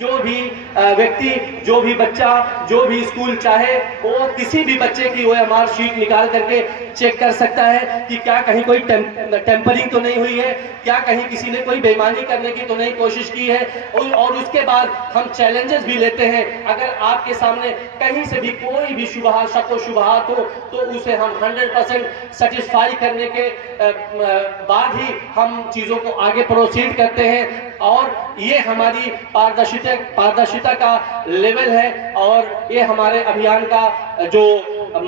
जो भी व्यक्ति, जो भी बच्चा, जो भी स्कूल चाहे वो किसी भी बच्चे की वो मार्क शीट निकाल करके चेक कर सकता है कि क्या कहीं कोई टेम्परिंग तो नहीं हुई है, क्या कहीं किसी ने कोई बेईमानी करने की तो नहीं कोशिश की है। और उसके बाद हम चैलेंजेस भी लेते हैं। अगर आपके सामने कहीं से भी कोई भी शक व शुबहात हो तो उसे हम 100% सेटिस्फाई करने के बाद ही हम चीज़ों को आगे प्रोसीड करते हैं। और ये हमारी पारदर्शिता का लेवल है और ये हमारे अभियान का जो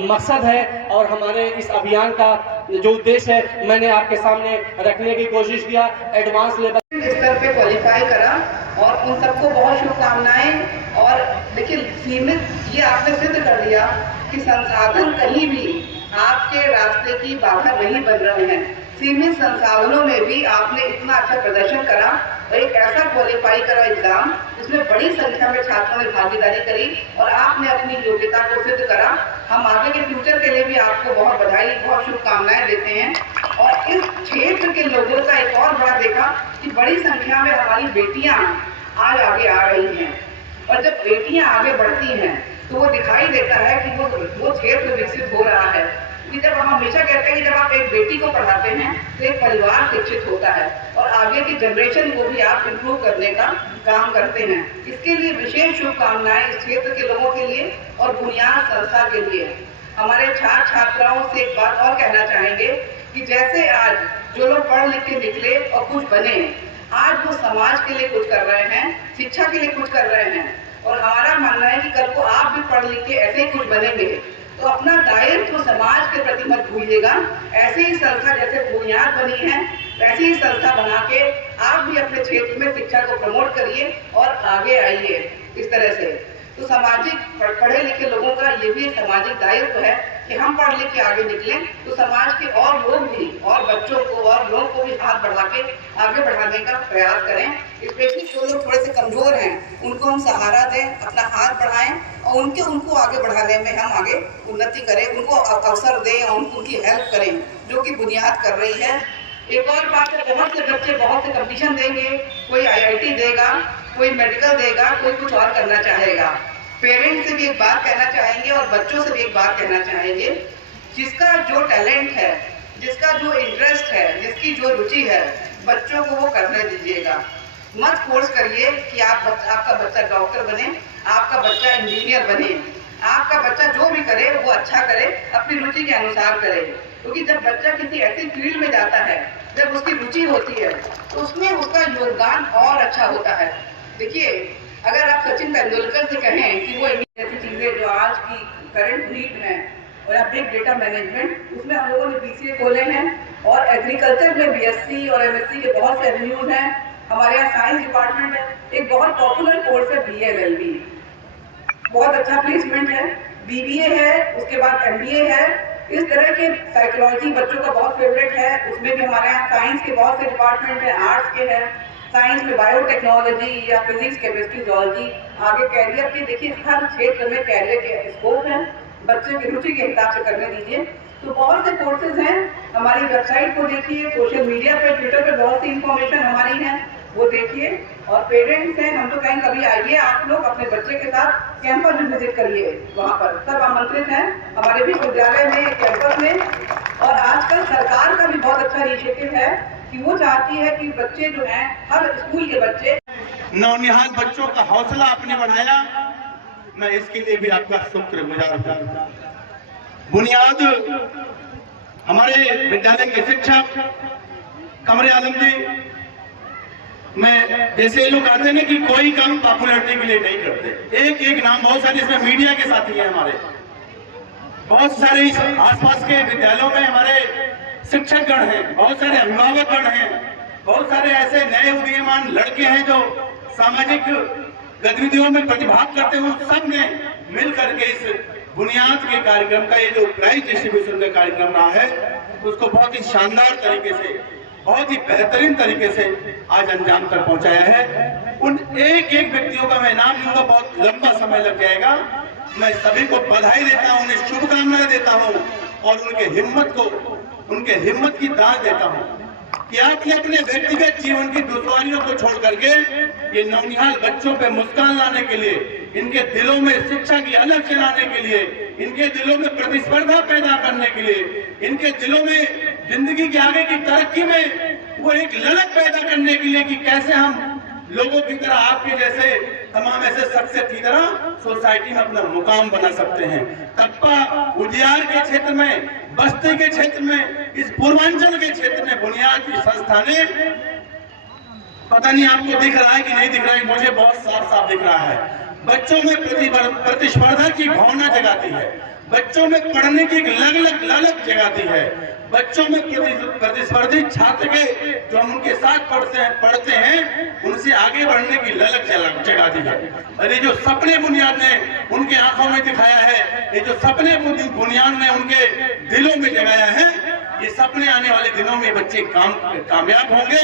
मकसद है और हमारे इस अभियान का जो उद्देश्य है मैंने आपके सामने रखने की कोशिश किया। एडवांस लेवल स्तर पे क्वालिफाई करा और उन सबको बहुत शुभकामनाएं। और लेकिन सीमित ये आपने सिद्ध कर दिया कि संसाधन कहीं भी आपके रास्ते की बाधा नहीं बन रहे हैं। सीमित संसाधनों में भी आपने इतना अच्छा प्रदर्शन करा और एक ऐसा क्वालिफाई करा एग्जाम जिसमें बड़ी संख्या में छात्रों ने भागीदारी करी और आपने अपनी योग्यता को सिद्ध करा। हम आगे के फ्यूचर के लिए भी आपको बहुत बधाई, बहुत शुभकामनाएं देते हैं। और इस क्षेत्र के लोगों का एक और बड़ा देखा कि बड़ी संख्या में हमारी बेटियां आज आगे आ रही हैं और जब बेटियां आगे बढ़ती हैं तो वो दिखाई देता है कि वो क्षेत्र विकसित हो रहा है। कि जब हम हमेशा कहते हैं कि जब आप एक बेटी को पढ़ाते हैं तो एक परिवार शिक्षित होता है और आगे की जनरेशन को भी आप इम्प्रूव करने का काम करते हैं। इसके लिए विशेष शुभकामनाएं इस क्षेत्र के लोगों के लिए और बुनियाद संस्था के लिए। हमारे छात्र छात्राओं से एक बात और कहना चाहेंगे कि जैसे आज जो लोग पढ़ लिख के निकले और कुछ बने, आज वो समाज के लिए कुछ कर रहे हैं, शिक्षा के लिए कुछ कर रहे हैं। और हमारा मानना है कि कल को आप भी पढ़ लिख के ऐसे ही कुछ बनेंगे तो अपना दायित्व समाज के प्रति मत भूलिएगा। ऐसे ही संस्था जैसे बुनियाद बनी है वैसे ही संस्था बना के आप भी अपने क्षेत्र में शिक्षा को प्रमोट करिए और आगे आइए। इस तरह से तो सामाजिक पढ़े लिखे लोगों का ये भी एक सामाजिक दायित्व है कि हम पढ़ लिख के आगे निकले तो समाज के और लोग भी और बच्चों को और लोगों को भी हाथ बढ़ा के आगे बढ़ाने का प्रयास करें। स्पेशली जो लोग थोड़े से कमजोर हैं उनको हम सहारा दें, अपना हाथ बढ़ाएं और उनको आगे बढ़ाने में हम आगे उन्नति करें, उनको अवसर दें और उनकी हेल्प करें जो कि बुनियाद कर रही है। एक और बात है, बहुत से बच्चे बहुत से कंपटीशन देंगे, कोई IIT देगा, कोई मेडिकल देगा, कोई कुछ और करना चाहेगा। पेरेंट्स से भी एक बात कहना चाहेंगे और बच्चों से भी एक बात कहना चाहेंगे, जिसका जो टैलेंट है, जिसका जो इंटरेस्ट है, जिसकी जो रुचि है, बच्चों को वो करने दीजिएगा। मत फोर्स करिए कि आपका बच्चा डॉक्टर बने, आपका बच्चा इंजीनियर बने। आपका बच्चा जो भी करे वो अच्छा करे, अपनी रुचि के अनुसार करे। क्योंकि जब बच्चा किसी ऐसी फील्ड में जाता है, जब उसकी रुचि होती है तो उसमें उसका योगदान और अच्छा होता है। देखिए, अगर आप सचिन तेंदुलकर से कहें कि वो ऐसी चीज़ें जो आज की करंट नीड है और बिग डेटा मैनेजमेंट, उसमें हम लोगों ने BCA खोले हैं और एग्रीकल्चर में BSc और MSc के बहुत से एवेन्यूज हैं। हमारे यहाँ साइंस डिपार्टमेंट है, एक बहुत पॉपुलर कोर्स है BA-LLB, बहुत अच्छा प्लेसमेंट है। BBA है, उसके बाद MBA है। इस तरह के साइकोलॉजी बच्चों का बहुत फेवरेट है, उसमें भी हमारे यहाँ साइंस के बहुत से डिपार्टमेंट हैं, आर्ट्स के हैं, साइंस में बायोटेक्नोलॉजी या फिजिक्स, केमिस्ट्री, जूलॉजी। आगे कैरियर के देखिए, हर क्षेत्र में कैरियर के स्कोप है, बच्चे की रुचि के हिसाब से करने दीजिए। तो बहुत से कोर्सेज हैं, हमारी वेबसाइट को देखिए, सोशल मीडिया पे, ट्विटर पे बहुत सी इंफॉर्मेशन हमारी है, वो देखिए। और पेरेंट्स हैं, हम तो कहीं कभी आइए आप लोग अपने बच्चे के साथ कैंपस में विजिट करिए, वहाँ पर सब आमंत्रित हैं हमारे विश्वविद्यालय में, कैंपस में। और आजकल सरकार का भी बहुत अच्छा इनिशिएटिव है कि वो चाहती है कि बच्चे जो हैं, हर स्कूल के बच्चे, नौनिहाल बच्चों का हौसला आपने बढ़ाया, मैं इसके लिए भी आपका शुक्रगुजार हूं। बुनियाद हमारे विद्यालय के शिक्षक कमरे आलम जी, मैं जैसे ये लोग कहते हैं ना कि कोई काम पॉपुलरिटी के लिए नहीं करते, एक एक नाम बहुत सारे इसमें मीडिया के साथी हैं, हमारे बहुत सारे आसपास के विद्यालयों में हमारे शिक्षक गण हैं, बहुत सारे अभिभावक गण हैं, बहुत सारे ऐसे नए उदीयमान लड़के हैं जो सामाजिक गतिविधियों में प्रतिभाग करते हुए सब ने मिल करके इस बुनियाद के कार्यक्रम का, ये जो प्राइज डिस्ट्रीब्यूशन का कार्यक्रम रहा है, उसको बहुत ही शानदार तरीके से, बहुत ही बेहतरीन तरीके से आज अंजाम तक पहुंचाया है। उन एक एक व्यक्तियों का मैं नाम लूंगा, बहुत लंबा समय लग जाएगा। मैं सभी को बधाई देता हूं, उन्हें शुभकामनाएं देता हूं और उनके हिम्मत की दाद देता हूं। कि आपने अपने व्यक्तिगत जीवन की दुश्वारियों को छोड़ करके ये नौनिहाल बच्चों पे मुस्कान लाने के लिए, इनके दिलों में शिक्षा की अलग जलाने के लिए, इनके दिलों में प्रतिस्पर्धा पैदा करने के लिए, इनके दिलों में जिंदगी के आगे की तरक्की में वो एक ललक पैदा करने के लिए कि कैसे हम लोगों की तरह, आपके जैसे तमाम ऐसे शख्सियत की तरह सोसाइटी में अपना मुकाम बना सकते हैं। तप्पा उजियार के क्षेत्र में, बस्ती के क्षेत्र में, इस पूर्वांचल के क्षेत्र में बुनियादी संस्था ने, पता नहीं आपको दिख रहा है कि नहीं दिख रहा है, मुझे बहुत साफ साफ दिख रहा है, बच्चों में प्रतिस्पर्धा की भावना जगाती है, बच्चों में पढ़ने की एक ललक जगाती है, बच्चों में प्रतिस्पर्धी छात्र के जो हम उनके साथ पढ़ते हैं उनसे आगे बढ़ने की ललक जगाती है। और ये जो सपने बुनियाद ने उनके आंखों में दिखाया है, ये जो सपने बुनियाद ने उनके दिलों में जगाया है, ये सपने आने वाले दिनों में बच्चे कामयाब होंगे।